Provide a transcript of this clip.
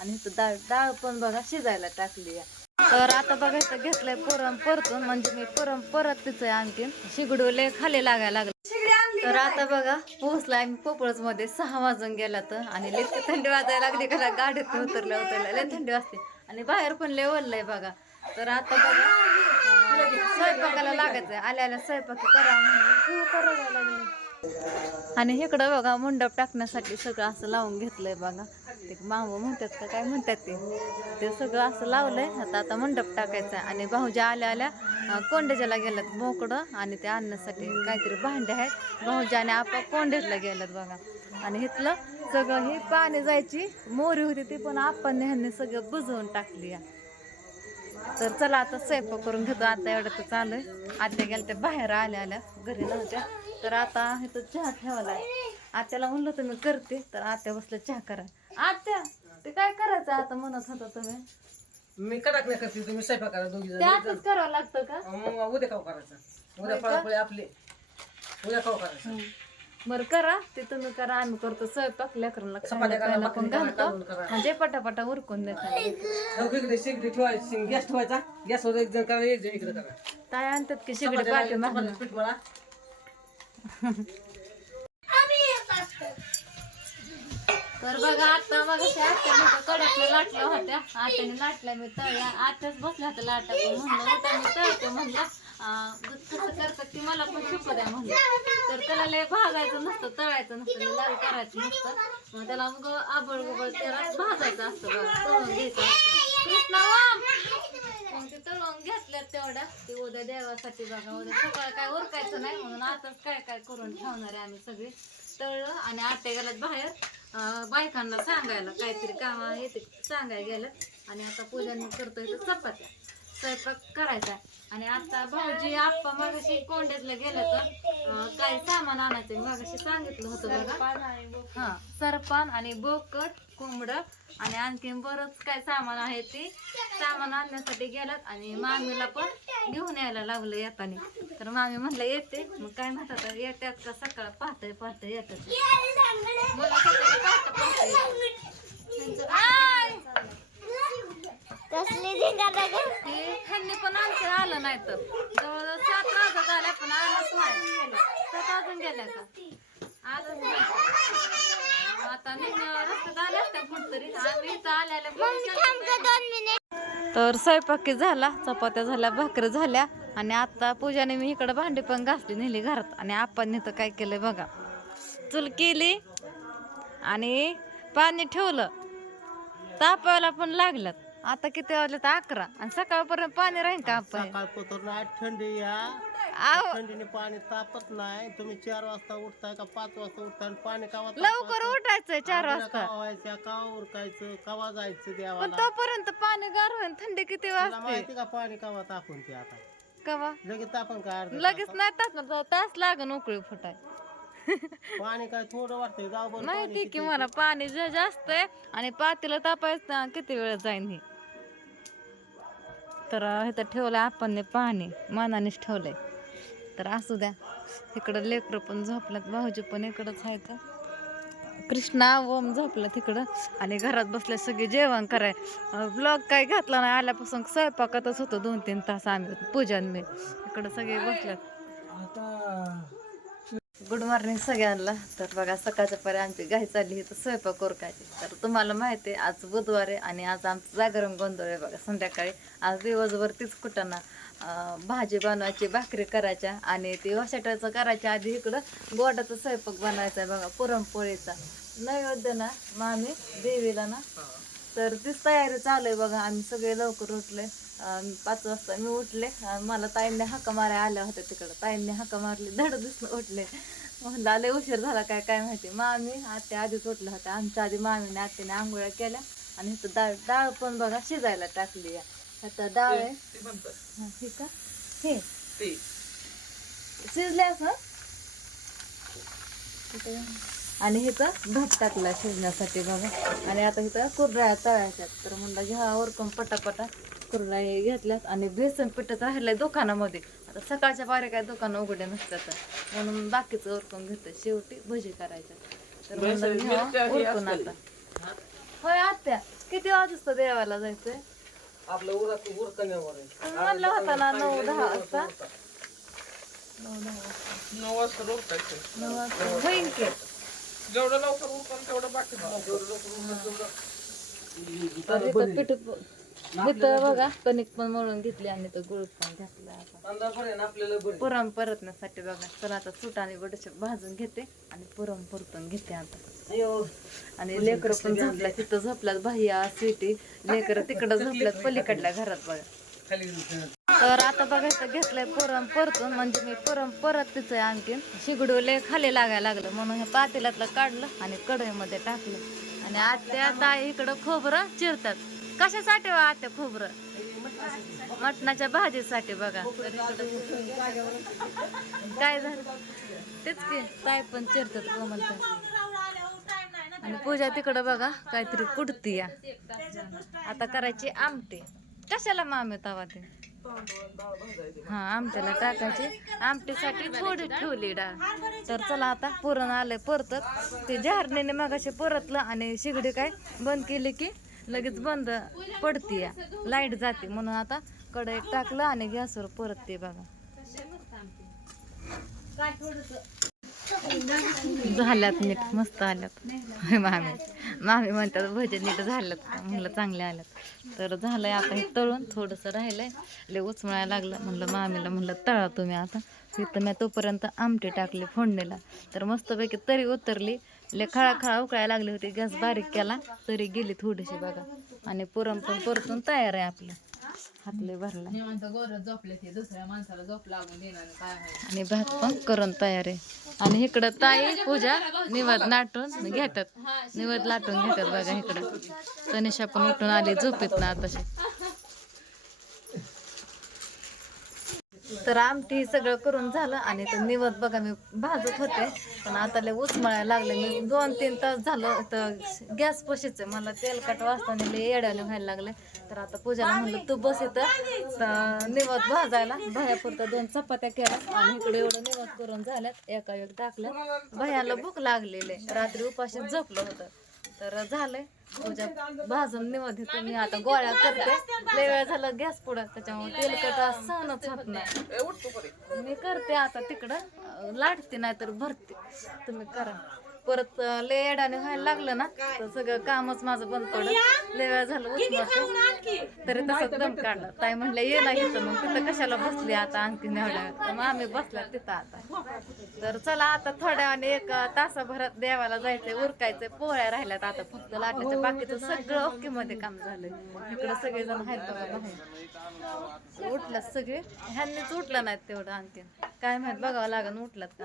आणि इथं डाळ डाळ पण बघा शिजायला टाकली आहे. तर आता बघा इथं घेतलंय पुरण परतून म्हणजे मी पुरण परत तिचं आणखीन शिगडोले खाली लागायला लागले. तर आता बघा पोहोचलाय मी पोपळच मध्ये सहा वाजून गेला तर. आणि लई थंडी वाजायला लागली. का गाडीत उतरल्या उतरल्या. लय थंडी वाजते. आणि बाहेर पण लय ओललंय बघा. तर आता बघा स्वयंपाकाला लागायचंय आल्या आल्या स्वयंपाक करा म्हणून. खूप करायला लागले. आणि इकडं बघा मंडप टाकण्यासाठी सगळं असं लावून घेतलंय बघा. ते मावं म्हणतात का काय म्हणतात ते? ते सगळं असं लावलंय. आता आता मंडप टाकायचा आहे. आणि भाऊज्या आल्या आल्या कोंड्याच्याला गेल्यात मोकडं आणि ते आणण्यासाठी काहीतरी भांडे आहेत. भाऊज्या आणि आपा कोंड्याला गेल्यात बघा. आणि इथलं सगळं ही पाणी जायची. मोरी होती ती पण आपण ह्यांनी सगळं बुजवून टाकली आहे. तर चला आता स्वयंपाक करून घेतो. आता एवढं तर चालू आहे आत्या गेल्या त्या बाहेर आल्या आल्या घरी नव्हत्या. तर आता इथं चहा ठेवलाय आत्याला म्हणलं होतं मी करते तर आत्या बसलं चहा करा. आत्या ते काय करायचं आता म्हणत होता तुम्ही? मी कडक नाही करते तुम्ही स्वयंपाक करा दोघी ते जण आताच करावं लागतं का? मग उद्या खाऊ करायचं. उद्या फळफळे आपले. उद्या खाऊ करायचं. बरं करा ते तुम्ही करा आम्ही करतो स्वयंपाक लेकरांना खायला चपात्या करा, प्यायला पण भाकरी करा, घालतो करा. म्हणजे पटापटा उरकून देतात इकडे शेगडी ठेवायची गॅस ठेवायचा. गॅसवर एक जण करा एक जण इकडे करा. आणतात की शिगडी पाठी लागल्या, मागणं चपात्याचं पीठ मळा तर बघा आता मग आत्याने कड्यातल्या लाटल्या होत्या. आत्याने लाटल्या मी तळ्या आत्याच बसल्या होत्या लाटा. पण म्हणलं होता मी तळते म्हणलं कसं करतात ती मला पण शिकू द्या म्हणलं. तर त्याला लय भाजायचं नसतं तळायचं नसतं लाल करायचं नसतं. मग त्याला मग आबळ गुबळ त्याला भाजायचं असतं बघा तळून घ्यायचं असतं. कृष्णा मग ते तळून घेतल्यात तेवढ्या. ते उद्या देवासाठी बघा उद्या सकाळ काय उरकायचं नाही म्हणून आताच काय काय करून ठेवणार आहे आम्ही सगळी. तळलं आणि आत्या गेल्यात बाहेर. बायकांना सांगायला काहीतरी काम ते सांगायला गेलं आणि आता पूजन करतोय तर चपात्या. स्वयंपाक करायचा आहे. आणि आता भाऊजी आप्पा मागाशी कोंड्यातला गेलं तर काय सामान आणायचं मागाशी सांगितलं होतं बघा. हा सरपान आणि बोकट कोंबड आणि आणखीन बरंच काय सामान आहे ते. सामान आणण्यासाठी गेलात आणि मामीला पण घेऊन यायला लागलं येताना. तर मामी म्हणलं येते. मग काय म्हणतात येत्यात का? सकाळ पहाटे पहाटे येतात मला सकाळी पहाटे ह्यांनी पण आमचं आलं नाही तर. जवळजवळ सात वाजत आल्या पण आलंच नाही. सात वाजून गेल्या का आलंच नाही. आता निम्म्या रस्त्यात आल्या असत्या कुठतरी आम्ही इथं आल्या तर स्वयंपाकी झाला चपात्या झाल्या भाकरी झाल्या. आणि आता पूजाने मी इकडे भांडी पण घासली नेली घरात. आणि आपण तर काय केलंय बघा. चूल केली आणि पाणी ठेवलं. तापायला पण लागलं आता किती वाजले तर अकरा. आणि सकाळपर्यंत पाणी राहील का आपण? सकाळ पोतर थंडी या. आव. थंडीने पाणी तापत नाही. तुम्ही चार वाजता उठताय का पाच वाजता उठताय? आणि पाणी कवा लवकर उठायचंय चार वाजता. व्हायचं कवा उरकायचं? कवा जायचं पण देवाला तोपर्यंत पाणी गार होईल थंडी किती तुला वाजते? माहिती का पाणी कवा तापून ते आता? कवा? लगेच काय अर्धा लगेच नाही तास तास लागन उकळी फुटाय? पाणी काय थोडं वाटतंय जाऊ बरं पाणी माहिती की मला पाणी जे जास्त आहे आणि पातीला तापायचं किती वेळ जाईन हे? तर इथं ठेवलं आपण पाणी मानानेच ठेवलंय. तर असू द्या इकडं लेकरं पण झोपल्यात भाऊजी पण इकडंच आहेत कृष्णा ओम झोपला तिकडं आणि घरात बसले सगळे जेवण कराय ब्लॉग काय घातला नाही आल्यापासून स्वयंपाकातच होतो दोन तीन तास आम्ही पूजन मी. इकडं सगळे बसल्यात. गुड मॉर्निंग सगळ्यांना. तर बघा सकाळच्या पर्यंत आमची घाई चालली तर स्वयंपाक कोरकायची तर तुम्हाला माहिती आहे आज बुधवार आहे आणि आज आमचं जागरण गोंधळ आहे बघा संध्याकाळी. आज दिवसभर तीच कुटाणा भाजी बनवायची भाकरी करायच्या आणि ती वसाट्याचं करायच्या आधी इकडं गोडाचा स्वयंपाक बनवायचा आहे बघा पुरणपोळीचा. नैवेद्य ना मग आम्ही देवीला ना. तर तीच तयारी चालू आहे बघा आम्ही सगळे लवकर उठले पाच वाजता मी उठले. मला ताईंनी हाका मारायला आल्या होत्या तिकडं. ताईंनी हाका मारली धड दिसलं उठले. म्हणलं आले उशीर झाला काय काय माहिती? मामी आत्या आधीच उठल्या होत्या. आमच्या आधी मामीने आत्याने आंघोळ्या केल्या आणि इथं डाळ डाळ पण बघा शिजायला टाकली आहे. आता डाळ आहे. हा, का? हे. शिजले असं? आणि इथं भात टाकला शिजण्यासाठी बघा. आणि आता इथं कुरड्या तळायच्यात तर म्हणलं घ्या वरकून पटापटा. कुरड्या हे घेतल्यात आणि बेसन पिठाचं राहिलंय दुकानामध्ये. आता सकाळच्या पारे काय दुकानं उघडे नसतात म्हणून बाकीचं उरकून घेतो. शेवटी भजी करायच्या. तर म्हणलं आता. होय आत्या किती वाजता देवाला जायचंय? आपलं म्हणलं होता ना नऊ दहा वाजता. नऊ दहा वाजता नऊ वाजता रोखतायचं नऊ वाजता. होईन की. जेवढं लवकर उरकून तेवढं बाकी तर इथं बघा कणिक पण मळून घेतली आणि तो गुळ पण घातला पुरण परतण्यासाठी बघा तर आता सूट आणि बडीशेप भाजून घेते आणि पुरण परतून घेते आता. आणि लेकर पण झोपल्या तिथं झोपल्यात भैया स्वीटी. लेकर तिकडं झोपल्यात पलीकडल्या घरात बघा. तर आता बघायचं घेतलंय पुरण परतून म्हणजे मी पुरण परत तिचं आणखीन शिगडूले खाली लागायला लागलं. म्हणून हे पातेल्यातलं काढलं आणि कढईमध्ये टाकलं. आणि आत्या ताई इकडं खोबरं चिरतात. कशासाठी हो वा आत्या खोबरं? मटणाच्या भाजीसाठी बघा. काय झालं? तेच की काय पण चिरतात कोमल आणि पूजा तिकडं बघा काहीतरी कुडती या. आता करायची आमटी. कशाला मामे तवा ते? हा आमट्याला टाकायची. आमटीसाठी थोडी ठेवली डाळ. तर चला आता पुरण आलंय परतत. ते झारणीने मगाशी परतलं आणि शिगडी काय बंद केली की लगेच बंद पडते या लाइट जाते म्हणून आता कढईत टाकलं आणि गॅसवर परतते बघा. झाल्यात नीट मस्त आल्यात. मामी मामी म्हणतात भजन नीट झाल्यात. म्हणलं चांगले आल्यात. तर झालंय आता हे तळून थोडंसं राहिलंय. लय उचमळायला लागलं. म्हणलं मामीला म्हणलं तळा तुम्ही आता. तिथं मी तोपर्यंत आमटी टाकली फोडणीला. तर मस्तपैकी तरी उतरली. लय खळा खळा उकळायला लागली होती. गॅस बारीक केला तरी गेली थोडीशी बघा. आणि पुरण पण परतून तयार आहे आपलं. हातले भरला. आणि भात पण करून तयार आहे. आणि इकडं ताई पूजा निवद नाटून घेतात. निवद लाटून घेतात बघा इकडं तनिषा पण उठून आली झोपेत ना तशी तर आमटी सगळं करून झालं आणि ते निवद बघा मी भाजत होते. पण आता लय उचमळायला लागले. मी दोन तीन तास झालं. तर गॅस पशीच आहे. मला तेलकट वाजताना लय येड्याने व्हायला लागले. तर आता पूजाला म्हणलं तू बस इथं. तर निवद भाजायला. भयापुरतं दोन चपात्या केल्या. आणि इकडे एवढं निवद करून झाल्यात. एका एक टाकलं भयाला भूक लागलेली आहे. रात्री उपाशी झोपलं होतं. तर झालंय. पूजा भाजून निवड येते. मी आता गोळ्या करते. लय वेळ झालं गॅस पुढं. त्याच्यामुळे तेलकट सहनच होत नाही. मी करते आता तिकडं. लाटते नाहीतर भरते. तुम्ही करा. परत लय येडाने व्हायला लागलं ना तर सगळं कामच माझं बंद पडत लय वेळ झालं तरी तसं दम काढला. ताई म्हणलं ये ना इथं. मग तिथं कशाला बसली आता आणखी तर मग आम्ही बसला तिथं आता. तर चला आता थोड्या वेळाने एक तासाभरात देवाला जायचंय उरकायचंय. पोळ्या राहिल्यात आता फक्त लाटायचं बाकीचं सगळं ओके मध्ये काम झालंय. इकडं सगळेजण आहेत बघा बाहेर. सगळे. ह्यांनीच उठलं नाहीत तेवढं आणखीन. काय माहीत बघावं लागेल उठलात का